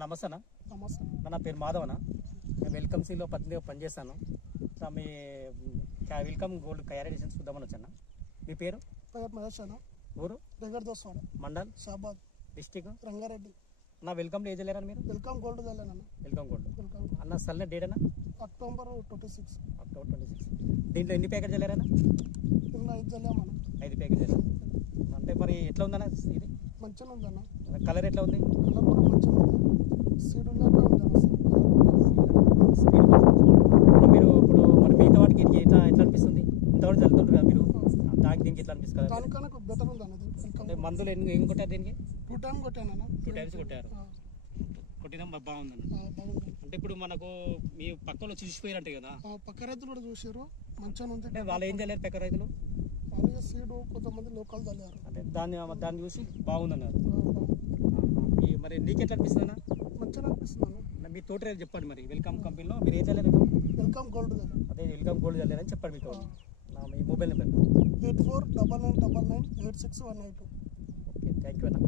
నమస్తే అన్న. నమస్తే. నా పేరు మాధవన. నేను వెల్కమ్ సీలో పనిచేస్తాను. మీ వెల్కమ్ గోల్డ్ కయారేషన్ చూద్దామని వచ్చాను. మీ పేరు? మహేష్ అన్న. ఊరు? దగ్గరదోస్వాడ మండల్ షాబాద్ డిస్టిక్ రంగారెడ్డి. నా వెల్కమ్ ఏజ్ వెళ్ళారా మీరు? వెల్కమ్ గోల్డ్ వెళ్ళాను. వెల్కమ్ గోల్డ్ అన్న. సల్ల డేట్ అన్న? అక్టోబర్ 26. అక్టోబర్ 26. దీంట్లో ఎన్ని ప్యాకెట్ వెళ్ళారన్న? 5 వెళ్ళామన్న. 5 ప్యాకెట్ వెళ్ళారు. అంటే మరి ఎట్లా ఉందన్న? ఇది మంచిగా ఉందన్న. కలర్ ఎట్లా ఉంది? కలర్ కూడా మంచిగా ఉంది. సీడ్ ఉన్నాక ఉందన్న. స్పీడ్ మీరు ఇప్పుడు మరి మిగతా వాటికి ఎట్లా అనిపిస్తుంది? ఇంతవరకు చదువుతుంటారు కదా మీరు, దానికి దీనికి ఎట్లా అనిపిస్తుంది? దానికన్నా బెటర్ ఉంది అన్నది. అంటే మందులు ఏం కొట్టారు దీనికి? 2 టైమ్స్ కొట్టాను. 2 టైమ్స్ కొట్టారు. కొట్టినా బాగుందన్న. అంటే ఇప్పుడు మనకు మీ పక్కలో చూసిపోయారంటే కదా, పక్క రైతులు కూడా చూసారు, మంచిగా ఉంది. అంటే వాళ్ళు ఏం చేయలేరు పక్క రైతులు? వాళ్ళు సీడ్ కొంతమంది లోకల్ చల్లారు. అంటే దాన్ని చూసి బాగుందన్నారు. మరి నీకు ఎట్లా అనిపిస్తుంది అన్న? మంచిగా అనిపిస్తుంది అన్న. మీ తోట రైతు చెప్పండి. మరి వెల్కమ్ కంపెనీలో మీరు ఏం చల్లారు? Welcome Gold. అదే వెల్కమ్ గోల్డ్ చల్లారని చెప్పండి. మీకు మీ mobile number? 8499998618. Okay, thank you అన్న.